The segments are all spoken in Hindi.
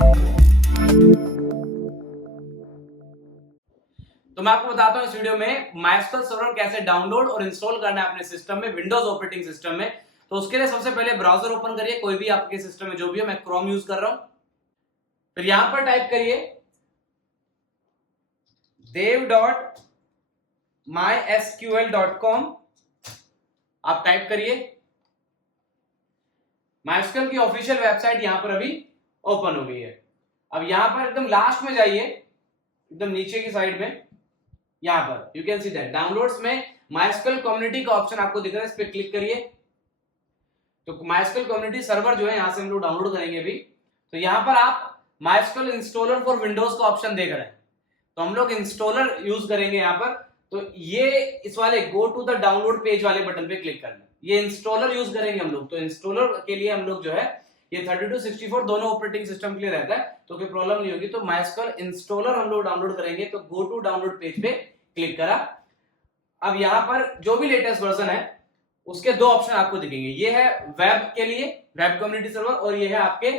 तो मैं आपको बताता हूं इस वीडियो में MySQL सर्वर कैसे डाउनलोड और इंस्टॉल करना है अपने सिस्टम में, विंडोज ऑपरेटिंग सिस्टम में। तो उसके लिए सबसे पहले ब्राउजर ओपन करिए, कोई भी आपके सिस्टम में जो भी हो, मैं क्रोम यूज कर रहा हूं। फिर यहां पर टाइप करिए dev.mysql.com। आप टाइप करिए। MySQL की ऑफिशियल वेबसाइट यहां पर अभी ओपन हो गई है। अब यहां पर एकदम लास्ट में जाइए, एकदम नीचे की साइड में, यहां पर you can see that downloads में MySQL कम्युनिटी का ऑप्शन आपको दिख रहा है, इस पे क्लिक करिए। तो MySQL कम्युनिटी सर्वर जो है यहां से हम लोग डाउनलोड करेंगे अभी। तो यहां पर आप MySQL इंस्टॉलर फॉर विंडोज का ऑप्शन देख रहे हैं, तो हम लोग इंस्टॉलर यूज करेंगे यहां पर। तो ये इस वाले go to the download page वाले बटन पे क्लिक करना, ये इंस्टॉलर यूज करेंगे हम लोग। तो इंस्टॉलर के लिए हम लोग जो है ये 3264 दोनों ऑपरेटिंग सिस्टम के लिए रहता है, तो कोई प्रॉब्लम नहीं होगी। तो MySQL इंस्टॉलर हम लोग डाउनलोड करेंगे, तो गो टू डाउनलोड पेज पे क्लिक करा। अब यहां पर जो भी लेटेस्ट वर्जन है उसके दो ऑप्शन आपको दिखेंगे, ये है वेब के लिए, वेब कम्युनिटी सर्वर, और ये है आपके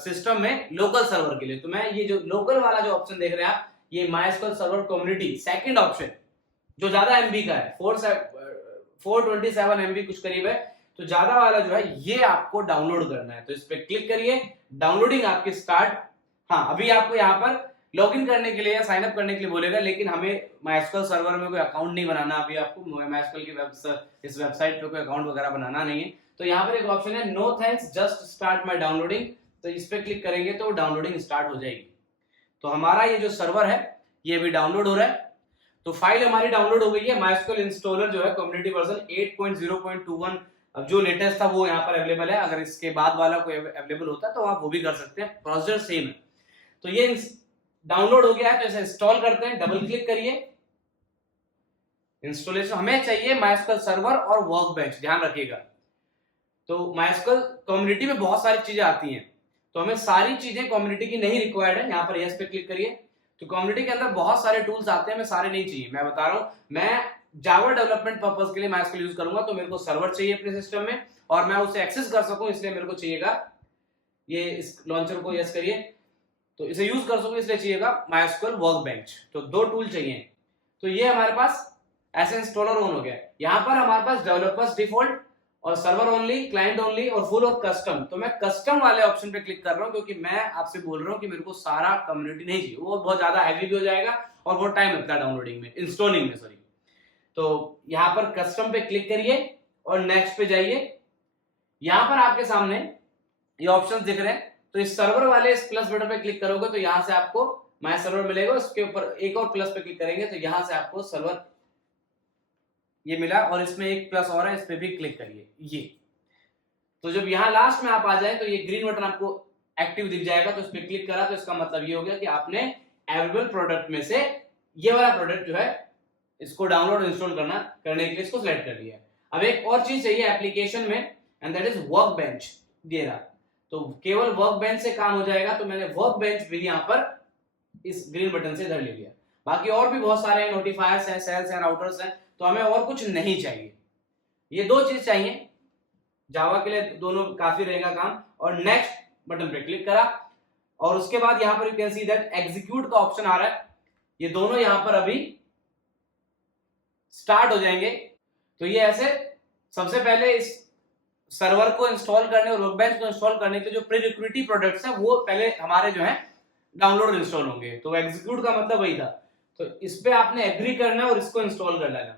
सिस्टम में लोकल सर्वर के लिए। तो मैं ये जो लोकल वाला जो ऑप्शन देख रहे हैं आप, ये MySQL server community second option, जो ज्यादा एमबी का है, 427 एमबी कुछ करीब है, तो ज्यादा वाला जो है ये आपको डाउनलोड करना है। तो इस पे क्लिक करिए, डाउनलोडिंग आपकी स्टार्ट। हाँ, अभी आपको यहाँ पर लॉगिन करने के लिए या साइन अप करने के लिए बोलेगा, लेकिन हमें MySQL सर्वर में कोई अकाउंट नहीं बनाना। अभी आपको MySQL की इस वेबसाइट पे कोई अकाउंट वगैरह बनाना नहीं है। तो यहाँ पर एक ऑप्शन है no thanks just start my downloading, तो इस पे क्लिक करेंगे तो डाउनलोडिंग स्टार्ट हो जाएगी। तो हमारा ये जो सर्वर है ये अभी डाउनलोड हो रहा है। तो फाइल हमारी डाउनलोड हो गई है। MySQL इंस्टॉलर जो है कम्युनिटी वर्जन 8.0.21 अब जो लेटेस्ट था वो यहाँ पर अवेलेबल है। अगर इसके बाद वाला कोई अवेलेबल होता है तो आप वो भी कर सकते हैं, प्रोसीजर सेम है। तो ये डाउनलोड हो गया है, तो इसे इंस्टॉल करते हैं। डबल क्लिक करिए, इंस्टॉलेशन हमें चाहिए MySQL सर्वर और वर्कबेंच, ध्यान रखिएगा। तो MySQL कम्युनिटी में बहुत सारी चीजें आती हैं, तो हमें सारी चीजें कम्युनिटी की नहीं रिक्वायर्ड है। यहाँ पर यस पे क्लिक करिए। तो कम्युनिटी के अंदर बहुत सारे टूल्स आते हैं, हमें सारे नहीं चाहिए। मैं बता रहा हूं, मैं जावा डेवलपमेंट पर्पस के लिए MySQL यूज करूंगा, तो मेरे को सर्वर चाहिए अपने सिस्टम में और मैं उसे एक्सेस कर सकूं, इसलिए मेरे को चाहिएगा ये, इस लॉन्चर को यस करिए। तो इसे यूज कर सकूं इसलिए चाहिएगा MySQL वर्कबेंच। तो दो टूल चाहिए। तो ये हमारे पास ऐसे इंस्टॉलर ऑन हो गया। यहाँ पर हमारे पास डेवलपर्स डिफॉल्ट और सर्वर ओनली, क्लाइंट ओनली और फुल और कस्टम। तो मैं कस्टम वाले ऑप्शन पे क्लिक कर रहा हूं, क्योंकि मैं आपसे बोल रहा हूं कि मेरे को सारा कम्युनिटी नहीं चाहिए, वो बहुत ज्यादा हैवी भी हो जाएगा और बहुत टाइम लगता है डाउनलोडिंग में, इंस्टॉलिंग में, सॉरी। तो यहाँ पर कस्टम पे क्लिक करिए और नेक्स्ट पे जाइए। यहाँ पर आपके सामने ये ऑप्शन दिख रहे हैं, तो इस सर्वर वाले इस प्लस बटन पे क्लिक करोगे तो यहाँ से आपको माय सर्वर मिलेगा। उसके ऊपर एक और प्लस पे क्लिक करेंगे तो यहाँ से आपको सर्वर ये मिला, और इसमें एक प्लस और है, इस पे भी क्लिक करिए ये। तो जब यहाँ लास्ट में आप आ जाए तो ये ग्रीन बटन आपको एक्टिव दिख जाएगा, तो इस पे क्लिक करा तो इसका मतलब ये हो गया कि आपने अवेलेबल प्रोडक्ट में से ये वाला प्रोडक्ट जो है इसको डाउनलोड इंस्टॉल करने के लिए इसको सिलेक्ट कर लिया। अब एक और चीज चाहिए एप्लीकेशन में, एंड दैट इज वर्कबेंच दे रहा। तो केवल वर्कबेंच से काम हो जाएगा, तो मैंने वर्कबेंच भी यहाँ पर इस ग्रीन बटन से इधर ले लिया। बाकी और भी बहुत सारे नोटिफायर्स हैं, सेल्स हैं, राउटर्स हैं, तो हमें और कुछ नहीं चाहिए। ये दो चीज चाहिए, जावा के लिए दोनों काफी रहेगा काम। और नेक्स्ट बटन पे क्लिक करा और उसके बाद यहाँ पर you can see that execute का ऑप्शन आ रहा है। ये दोनों यहाँ पर अभी स्टार्ट हो जाएंगे। तो ये ऐसे सबसे पहले इस सर्वर को इंस्टॉल करने और वर्कबेंच को इंस्टॉल करने के जो प्रीरिक्विजिट प्रोडक्ट्स हैं वो पहले हमारे जो है डाउनलोड इंस्टॉल होंगे। तो एग्जीक्यूट का मतलब वही था। तो इस पे आपने एग्री करना है और इसको इंस्टॉल कर लेना।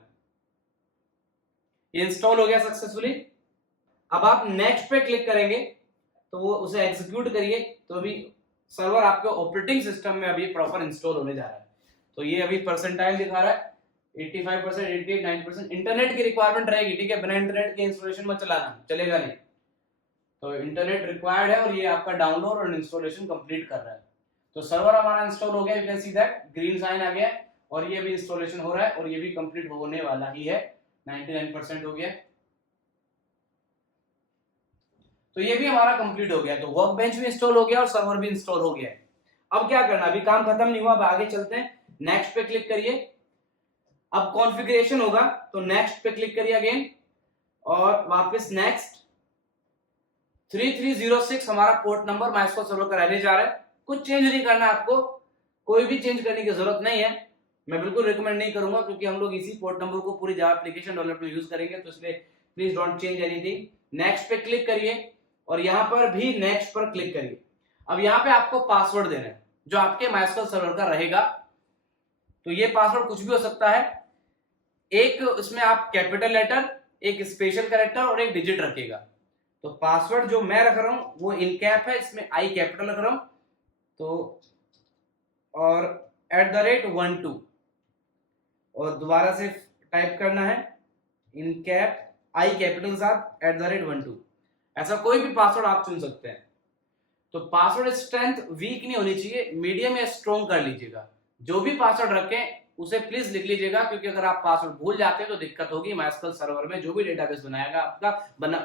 ये इंस्टॉल हो गया सक्सेसफुली। अब आप नेक्स्ट पे क्लिक करेंगे तो वो उसे एग्जीक्यूट करिए। तो अभी सर्वर आपके ऑपरेटिंग सिस्टम में अभी प्रॉपर इंस्टॉल होने जा रहा है। तो ये अभी परसेंटाइल दिखा रहा है 85%, 88%, 90%। इंटरनेट की रिक्वायरमेंट रहेगी, ठीक है, बिना इंटरनेट के इंस्टॉलेशन मत चलाना, चलेगा नहीं। तो इंटरनेट रिक्वायर्ड है और ये आपका डाउनलोड और इंस्टॉलेशन कंप्लीट कर रहा है। तो सर्वर हमारा इंस्टॉल हो गया, you can see that green sign आ गया और ये भी इंस्टॉलेशन हो रहा है और ये भी कंप्लीट होने वाला ही है, 99% हो गया। तो ये भी हमारा कंप्लीट हो गया। तो वर्कबेंच भी इंस्टॉल हो गया और सर्वर भी इंस्टॉल हो गया है। अब क्या करना, अभी काम खत्म नहीं हुआ, अब आगे चलते हैं। नेक्स्ट पे क्लिक करिए। अब कॉन्फ़िगरेशन होगा तो नेक्स्ट पे क्लिक करिए अगेन और वापस नेक्स्ट। 3306 हमारा पोर्ट नंबर MySQL सर्वर का रहने जा रहा है। कुछ चेंज नहीं करना है आपको, कोई भी चेंज करने की जरूरत नहीं है। मैं बिल्कुल रिकमेंड नहीं करूंगा क्योंकि हम लोग इसी पोर्ट नंबर को पूरी जावा एप्लीकेशन डेवलपमेंट में यूज करेंगे, तो इसलिए please don't change anything. Next पे क्लिक करिए और यहाँ पर भी नेक्स्ट पर क्लिक करिए। अब यहाँ पे आपको पासवर्ड देना है जो आपके MySQL सर्वर का रहेगा। तो ये पासवर्ड कुछ भी हो सकता है, एक इसमें आप कैपिटल लेटर, एक स्पेशल कैरेक्टर और एक डिजिट रखिएगा। तो पासवर्ड जो मैं रख रहा हूं वो इनकैप है, इसमें आई कैपिटल रख रहा हूं, तो और @12 और दोबारा से टाइप करना है इनकैप आई कैपिटल साथ @12। ऐसा कोई भी पासवर्ड आप चुन सकते हैं। तो पासवर्ड स्ट्रेंथ वीक नहीं होनी चाहिए, मीडियम या स्ट्रॉन्ग कर लीजिएगा। जो भी पासवर्ड रखें उसे प्लीज लिख लीजिएगा, क्योंकि अगर आप पासवर्ड भूल जाते हैं तो दिक्कत होगी। MySQL सर्वर में जो भी डेटाबेस बनाएगा आपका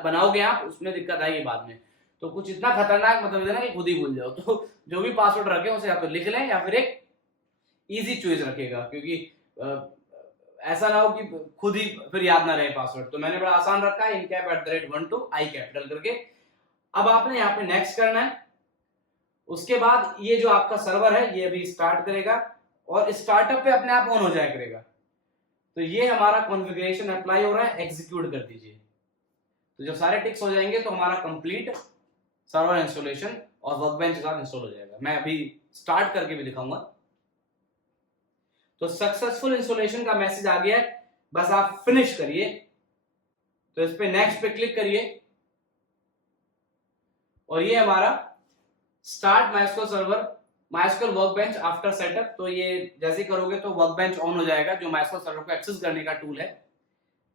बनाओगे आप, उसमें दिक्कत आएगी बाद में। तो कुछ इतना खतरनाक मतलब देना कि खुद ही भूल जाओ। तो जो भी पासवर्ड रखें उसे या तो लिख लें या फिर एक इजी चॉइस रखेगा, क्योंकि ऐसा ना हो कि खुद ही फिर याद ना रहे पासवर्ड। तो मैंने बड़ा आसान रखा है इनकैप @12 आई कैपिटल करके। अब आपने यहाँ पे नेक्स्ट करना है। उसके बाद ये जो आपका सर्वर है ये अभी स्टार्ट करेगा और स्टार्टअप पे अपने आप ऑन हो जाया करेगा। तो ये हमारा कॉन्फ़िगरेशन अप्लाई हो रहा है, एग्जीक्यूट कर दीजिए। तो जब सारे टिक्स हो जाएंगे तो हमारा कंप्लीट सर्वर इंस्टॉलेशन और वर्कबेंच के साथ इंस्टॉल हो जाएगा। मैं अभी स्टार्ट करके भी दिखाऊंगा। तो सक्सेसफुल इंस्टॉलेशन का मैसेज आ गया है, बस आप फिनिश करिए। तो इस पे नेक्स्ट पे क्लिक करिए और ये हमारा start MySQL server MySQL workbench after setup. तो ये जैसे करोगे तो वर्कबेंच ऑन हो जाएगा, जो MySQL सर्वर को एक्सेस करने का टूल है।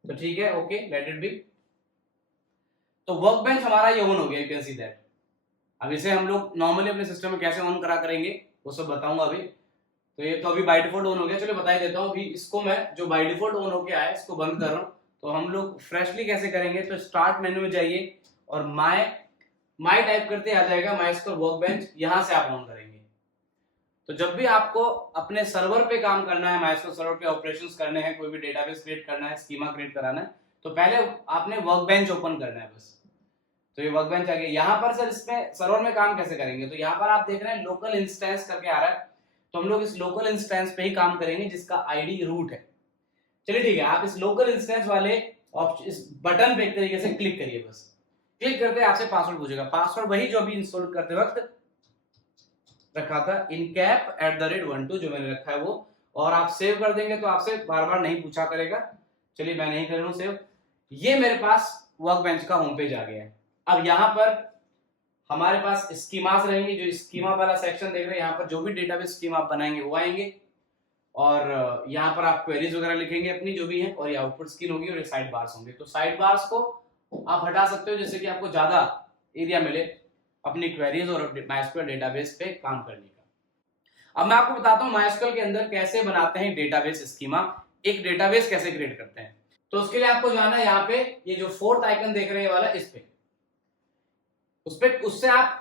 तो ठीक है, ओके, लेट इट बी। तो वर्कबेंच हमारा ये ऑन हो गया, यू कैन सी दैट। अब इसे हम लोग नॉर्मली अपने सिस्टम में कैसे ऑन करा करेंगे वो सब बताऊंगा अभी। तो ये तो अभी बाय डिफॉल्ट ऑन हो गया, चलो बता ही देता हूँ। अभी इसको मैं जो बाय डिफॉल्ट ऑन होके आया इसको बंद कर रहा हूँ। तो हम लोग फ्रेशली कैसे करेंगे, तो स्टार्ट मेन्यू में जाइए और माय टाइप करते आ जाएगा MySQL वर्कबेंच, यहां से आप ऑन करेंगे। तो जब भी आपको अपने सर्वर पे काम करना है, MySQL सर्वर पे ऑपरेशंस करने हैं, कोई भी डेटाबेस क्रिएट करना है, स्कीमा क्रिएट कराना है, तो पहले आपने वर्कबेंच ओपन करना है बस। तो ये वर्कबेंच आ गया। यहाँ पर सर इसमें सर्वर में काम कैसे करेंगे, तो यहाँ पर आप देख रहे हैं लोकल इंस्टेंस करके आ रहा है। तो हम लोग इस लोकल इंस्टेंस पे ही काम करेंगे जिसका आईडी रूट है। चलिए ठीक है, आप इस लोकल इंस्टेंस वाले इस बटन पे एक तरीके से क्लिक करिए। बस क्लिक करते आपसे पासवर्ड पूछेगा। पासवर्ड वही जो अभी इंस्टॉल करते वक्त रखा था, इनकैप @12 जो मैंने रखा है वो। और आप सेव कर देंगे तो आपसे बार बार नहीं पूछा करेगा। चलिए मैं नहीं कर रहा हूं सेव। ये मेरे पास वर्कबेंच का होम पेज आ गया है। अब यहाँ पर हमारे पास स्कीमास रहेंगे, जो स्कीमा वाला सेक्शन देख रहे हैं, यहाँ पर जो भी डेटाबेस स्कीमा आप बनाएंगे वो आएंगे। और यहाँ पर आप क्वेरीज वगैरह लिखेंगे अपनी जो भी है, और ये आउटपुट स्क्रीन होगी और ये साइड बार्स होंगे। तो साइड बार्स को आप हटा सकते हो जिससे कि आपको ज्यादा एरिया मिले अपनी क्वेरीज और MySQL डेटाबेस पे काम करने का। अब मैं आपको बताता हूँ MySQL के अंदर कैसे बनाते हैं डेटाबेस स्कीमा, एक डेटाबेस कैसे क्रिएट करते हैं। तो उसके लिए आपको जाना है यहाँ पे, ये जो फोर्थ आइकन देख रहे हैं वाला, इस पे, उससे आप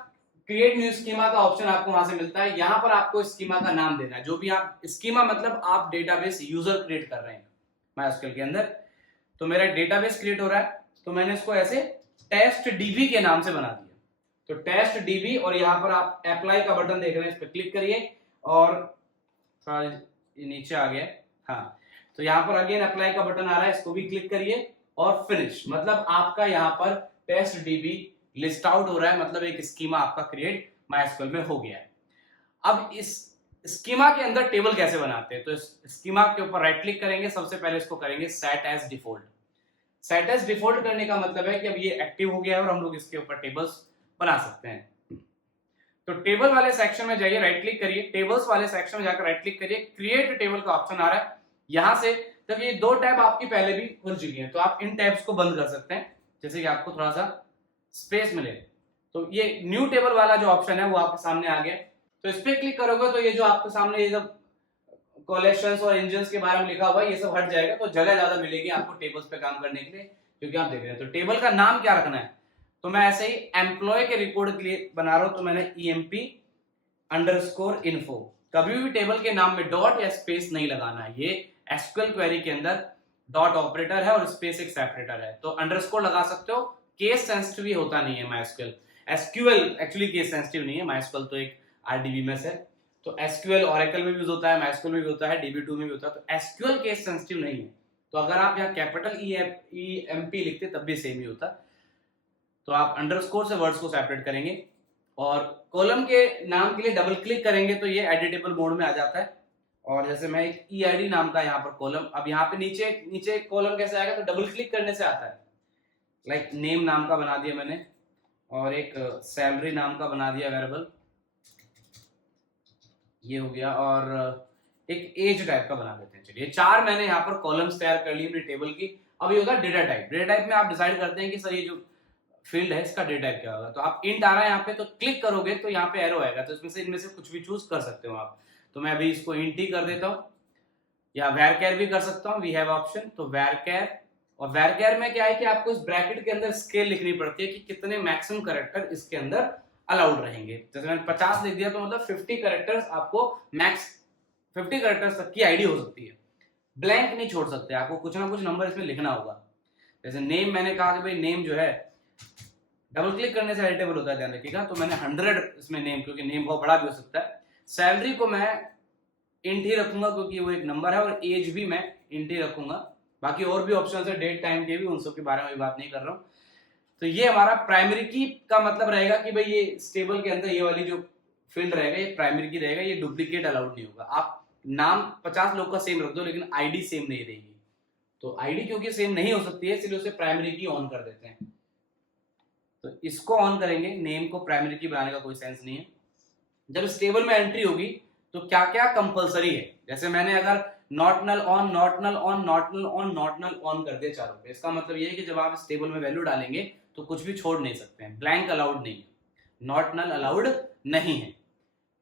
क्रिएट न्यू स्कीमा का ऑप्शन आपको वहां से मिलता है। यहाँ पर आपको स्कीमा का नाम देना है, जो भी आप स्कीमा मतलब आप डेटाबेस यूजर क्रिएट कर रहे हैं MySQL के अंदर। तो मेरा डेटाबेस क्रिएट हो रहा है, तो मैंने इसको ऐसे टेस्ट डीबी के नाम से बना दिया। तो टेस्ट डीबी, और यहाँ पर आप अप्लाई का बटन देख रहे हैं, इस पर क्लिक करिए और थोड़ा नीचे आ गया, हाँ। तो यहाँ पर अगेन अप्लाई का बटन आ रहा है, इसको भी क्लिक करिए और फिनिश। मतलब आपका यहाँ पर टेस्ट डीबी लिस्ट आउट हो रहा है, मतलब एक स्कीमा आपका क्रिएट MySQL में हो गया है। अब इस स्कीमा के अंदर टेबल कैसे बनाते हैं, तो इस स्कीमा के ऊपर राइट क्लिक करेंगे, सबसे पहले इसको करेंगे set as default. Set as default करने का मतलब है कि अब ये एक्टिव हो गया है और हम लोग इसके ऊपर टेबल्स बना सकते हैं। तो टेबल वाले सेक्शन में जाइए, राइट क्लिक करिए, टेबल्स वाले सेक्शन में जाकर राइट क्लिक करिए, क्रिएट टेबल का ऑप्शन आ रहा है। यहां से तक ये दो टैब आपकी पहले भी खुल चुकी है, तो आप इन टैब्स को बंद कर सकते हैं जैसे कि आपको थोड़ा सा स्पेस मिले। तो ये न्यू टेबल वाला जो ऑप्शन है वो आपके सामने आ गया। तो इस पर क्लिक करोगे तो ये जो आपके सामने ये सब कलेक्शंस और इंजन्स के बारे में लिखा हुआ है ये सब हट जाएगा। तो जगह ज्यादा मिलेगी आपको टेबल्स पे काम करने के लिए, क्योंकि आप देख रहे हैं। तो टेबल का नाम क्या रखना है, तो मैं ऐसे ही एम्प्लॉय के रिकॉर्ड के लिए बना रहा हूं, तो मैंने EMP_info। कभी भी टेबल के नाम में डॉट या स्पेस नहीं लगाना है। ये SQL क्वेरी के अंदर डॉट ऑपरेटर है और स्पेस एक सेपरेटर है, तो अंडरस्कोर लगा सकते हो। केस सेंसिटिव होता नहीं है MySQL। SQL actually case sensitive नहीं है, MySQL तो एक RDBMS है। तो SQL Oracle में भी यूज होता है, MySQL में भी होता है, DB2 में भी होता है। तो SQL केस सेंसिटिव नहीं है, तो अगर आप यहाँ कैपिटल EMP लिखते तब भी सेम ही होता। तो आप अंडरस्कोर से वर्ड्स को सेपरेट करेंगे और कॉलम के नाम के लिए डबल क्लिक करेंगे तो ये एडिटेबल मोड में आ जाता है। और जैसे मैं एक EID नाम का यहाँ पर कॉलम, अब यहाँ पे नीचे नीचे कॉलम कैसे आएगा, तो डबल क्लिक करने से आता है। लाइक नेम नाम का बना दिया मैंने, और एक सैलरी नाम का बना दिया वेरिएबल, ये हो गया, और एक एज टाइप का बना देते हैं। चलिए 4 मैंने यहाँ पर कॉलम्स तैयार कर ली अपनी टेबल की। अब ये होगा डेटा टाइप। डेटा टाइप में आप डिसाइड करते हैं कि सर ये जो फील्ड है इसका डेटा टाइप क्या होगा। तो आप इंट आ रहा है यहाँ पे, तो क्लिक करोगे तो यहाँ पे एरो आएगा, तो इसमें से इनमें से कुछ भी चूज कर सकते हो आप। तो मैं अभी इसको इंट ही कर देता हूँ, या varchar भी कर सकता हूँ, वी हैव ऑप्शन। तो varchar, और varchar में क्या है कि आपको इस ब्रैकेट के अंदर स्केल लिखनी पड़ती है कि कितने मैक्सिमम कैरेक्टर इसके अंदर अलाउड रहेंगे। जैसे मैंने 50 लिख दिया तो मतलब 50 कैरेक्टर्स आपको मैक्स 50 कैरेक्टर्स तक की आईडी हो सकती है। ब्लैंक नहीं छोड़ सकते, आपको कुछ ना कुछ नंबर इसमें लिखना होगा। जैसे नेम मैंने कहा कि भाई नेम जो है डबल क्लिक करने से एडिटेबल होता है, ध्यान रखिएगा। तो मैंने 100 इसमें नेम, क्योंकि नेम बहुत बड़ा भी हो सकता है। सैलरी को मैं इंट ही रखूंगा क्योंकि वो एक नंबर है, और एज भी मैं इंट ही रखूंगा। बाकी और भी ऑप्शन है डेट टाइम के भी, उन सब के बारे में भी बात नहीं कर रहा हूँ। तो ये हमारा प्राइमरी की का मतलब रहेगा कि भाई ये टेबल के अंदर ये वाली जो फील्ड रहेगा ये प्राइमरी की रहेगा, ये डुप्लीकेट अलाउड नहीं होगा। आप नाम 50 लोग का सेम रख दो लेकिन आईडी सेम नहीं रहेगी। तो आईडी क्योंकि सेम नहीं हो सकती है इसलिए उसे प्राइमरी की ऑन कर देते हैं। तो इसको ऑन करेंगे, नेम को प्राइमरी की बनाने का कोई सेंस नहीं है। जब इस टेबल में एंट्री होगी तो क्या क्या कंपलसरी है, जैसे मैंने अगर not null on, not null on, not null on, not null on कर दिया चारों पे, इसका मतलब ये है कि जब आप इस टेबल में वैल्यू डालेंगे तो कुछ भी छोड़ नहीं सकते हैं। ब्लैंक अलाउड नहीं है, नॉट नल अलाउड नहीं है,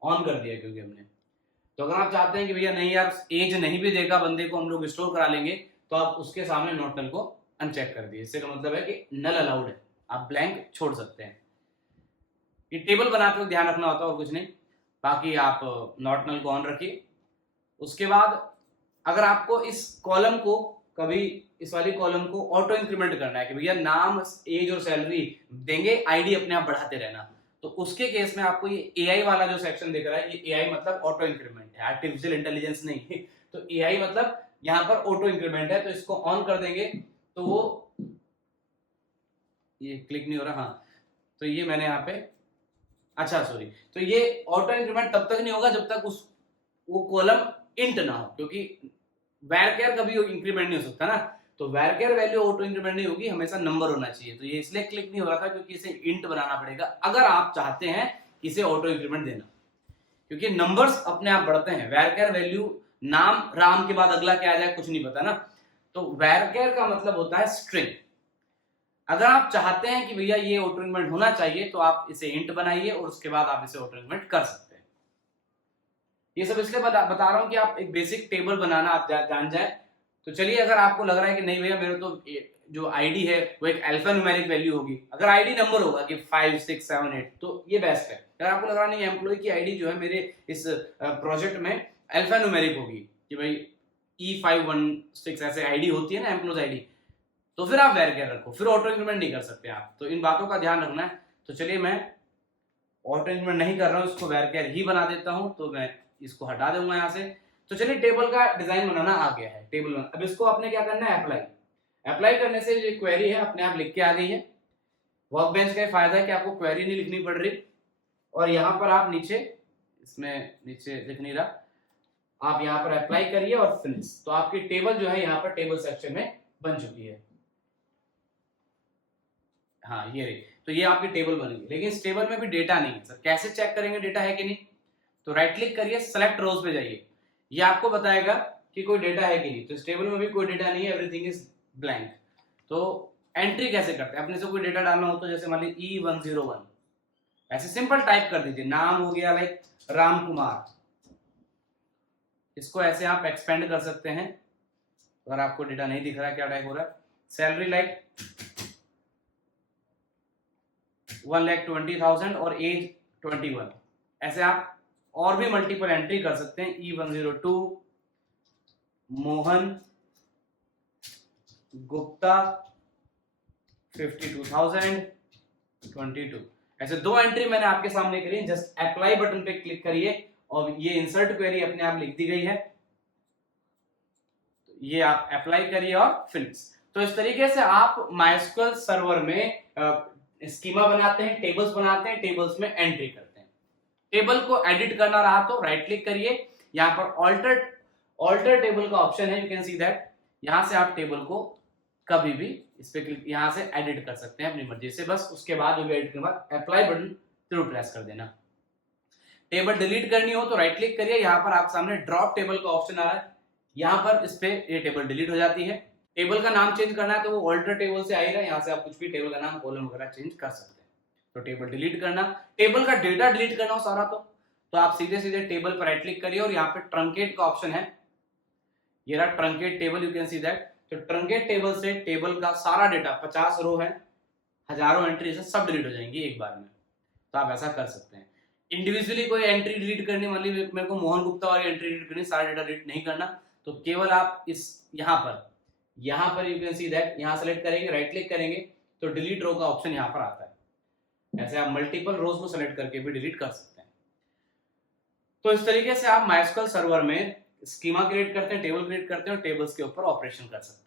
ऑन कर दिया क्योंकि हमने। तो अगर आप चाहते हैं कि भैया नहीं यार एज नहीं भी देगा बंदे को, हम लोग स्टोर करा लेंगे, तो आप उसके सामने नॉट नल को अनचेक कर दिए। इससे का मतलब है कि नल अलाउड है, आप ब्लैंक छोड़ सकते हैं। ये टेबल बनाते वक्त ध्यान रखना होता है और कुछ नहीं। बाकी आप नॉट नल को ऑन रखिए। उसके बाद अगर आपको इस कॉलम को कभी इस वाली कॉलम को ऑटो इंक्रीमेंट करना है कि भैया नाम, एज और सैलरी देंगे, आईडी अपने आप बढ़ाते रहना, तो उसके केस में आपको ये एआई वाला जो सेक्शन दिख रहा है, ये एआई मतलब ऑटो इंक्रीमेंट है, आर्टिफिशियल इंटेलिजेंस नहीं। तो एआई मतलब यहाँ पर ऑटो इंक्रीमेंट है, तो इसको ऑन कर देंगे तो वो, ये क्लिक नहीं हो रहा, हाँ तो ये मैंने यहाँ पे, अच्छा सॉरी, तो ये ऑटो इंक्रीमेंट तब तक नहीं होगा जब तक उस वो कॉलम इंट ना हो, क्योंकि varchar कभी इंक्रीमेंट नहीं हो सकता ना। तो varchar वैल्यू ऑटो इंक्रीमेंट नहीं होगी, हमेशा नंबर होना चाहिए। तो ये इसलिए क्लिक नहीं हो रहा था क्योंकि इसे इंट बनाना पड़ेगा अगर आप चाहते हैं इसे ऑटो इंक्रीमेंट देना, क्योंकि नंबर्स अपने आप बढ़ते हैं। varchar वैल्यू, नाम राम के बाद अगला क्या आ जाए कुछ नहीं पता ना, तो varchar का मतलब होता है स्ट्रिंग। अगर आप चाहते हैं कि भैया ये ऑटो इंक्रीमेंट होना चाहिए तो आप इसे इंट बनाइए और उसके बाद आप इसे ऑटो इंक्रीमेंट कर सकते हैं। ये सब इसलिए बता रहा हूं कि आप एक बेसिक टेबल बनाना आप जान जाए। तो चलिए, अगर आपको लग रहा है कि नहीं भैया मेरे तो जो आईडी है वो एक अल्फा न्यूमेरिक वैल्यू होगी, अगर आईडी नंबर होगा कि 5 6 7 8 तो ये बेस्ट है। अगर आपको लग रहा नहीं एम्प्लॉय की आईडी जो है मेरे इस प्रोजेक्ट में अल्फा न्यूमेरिक होगी कि भाई E516 ऐसे आईडी होती है ना एम्प्लॉयज आईडी, तो फिर आप varchar रखो, फिर ऑटो इंक्रीमेंट नहीं कर सकते आप। तो इन बातों का ध्यान रखना है। तो चलिए मैं ऑटो इंक्रीमेंट नहीं कर रहा हूँ, इसको varchar ही बना देता हूँ। तो मैं इसको हटा दूंगा यहाँ से। तो चलिए टेबल का डिजाइन बनाना आ गया है। टेबल में अब इसको आपने क्या करना है, अप्लाई करने से जो क्वेरी है अपने आप लिख के आ गई है। वर्कबेंच का फायदा है कि आपको क्वेरी नहीं लिखनी पड़ रही, और यहाँ पर आप नीचे, इसमें नीचे दिख नहीं रहा, आप यहाँ पर अप्लाई करिए और फिनिश। तो आपकी टेबल जो है यहाँ पर टेबल सेक्शन में बन चुकी है। हाँ ये रही, तो ये आपकी टेबल बन गई। लेकिन इस टेबल में भी डेटा नहीं है सर, कैसे चेक करेंगे डेटा है कि नहीं। तो राइट क्लिक करिए, सेलेक्ट रोज पे जाइए, ये आपको बताएगा कि कोई डेटा है कि नहीं। तो इस टेबल में भी कोई डेटा नहीं है, एवरीथिंग इज ब्लैंक। तो एंट्री कैसे करते हैं, अपने से कोई डेटा डालना हो तो जैसे मान लीजिए E101 ऐसे सिंपल टाइप कर दीजिए, नाम हो गया लाइक राम कुमार, इसको ऐसे आप एक्सपेंड कर सकते हैं अगर आपको डेटा नहीं दिख रहा क्या टाइप हो रहा है। सैलरी लाइक 1,20,000 और एज 21, ऐसे आप और भी मल्टीपल एंट्री कर सकते हैं। E102 मोहन गुप्ता 52,022, ऐसे 2 एंट्री मैंने आपके सामने करी, जस्ट अप्लाई बटन पे क्लिक करिए और ये इंसर्ट क्वेरी अपने आप लिख दी गई है, तो ये आप अप्लाई करिए और फिनिश। तो इस तरीके से आप माइस्क्यूएल सर्वर में स्कीमा बनाते हैं, टेबल्स बनाते हैं, टेबल्स में एंट्री करते हैं। टेबल को एडिट करना रहा तो राइट क्लिक करिए, यहाँ पर ऑल्टर टेबल का ऑप्शन है, यू कैन सी दैट। यहां से आप टेबल को कभी भी इस पे क्लिक, यहां से एडिट कर सकते हैं अपनी मर्जी से। बस उसके बाद जो भी एडिट करने के बाद अप्लाई बटन जरूर प्रेस कर देना। टेबल डिलीट करनी हो तो राइट क्लिक करिए, यहाँ पर आप सामने ड्रॉप टेबल का ऑप्शन आ रहा है, यहाँ पर इस पे ये टेबल डिलीट हो जाती है। टेबल का नाम चेंज करना है तो वो ऑल्टर टेबल से आएगा, यहाँ से आप कुछ भी टेबल का नाम, कॉलम वगैरह चेंज कर सकते हैं। तो टेबल डिलीट करना, टेबल का डेटा डिलीट करना हो सारा, तो आप सीधे सीधे टेबल पर राइट क्लिक करिए और यहाँ पे ट्रंकेट का ऑप्शन है, ये रहा truncate table, you can see that. तो ट्रंकेट टेबल से टेबल का सारा डेटा, 50 रो है, हजारों एंट्री है, सब डिलीट हो जाएंगी एक बार में। तो आप ऐसा कर सकते हैं। इंडिविजुअली कोई एंट्री डिलीट करनी, मान लीजिए मेरे को मोहन गुप्ता वाली एंट्री डिलीट करनी, सारा डेटा डिलीट नहीं करना, तो केवल आप इस यहाँ पर यू कैन सी दैट, यहाँ सेलेक्ट करेंगे, राइट क्लिक करेंगे तो डिलीट रो का ऑप्शन यहाँ पर आता है। ऐसे आप मल्टीपल रोज को सेलेक्ट करके भी डिलीट कर सकते हैं। तो इस तरीके से आप माइस्क्यूएल सर्वर में स्कीमा क्रिएट करते हैं, टेबल क्रिएट करते हैं और टेबल्स के ऊपर ऑपरेशन कर सकते हैं।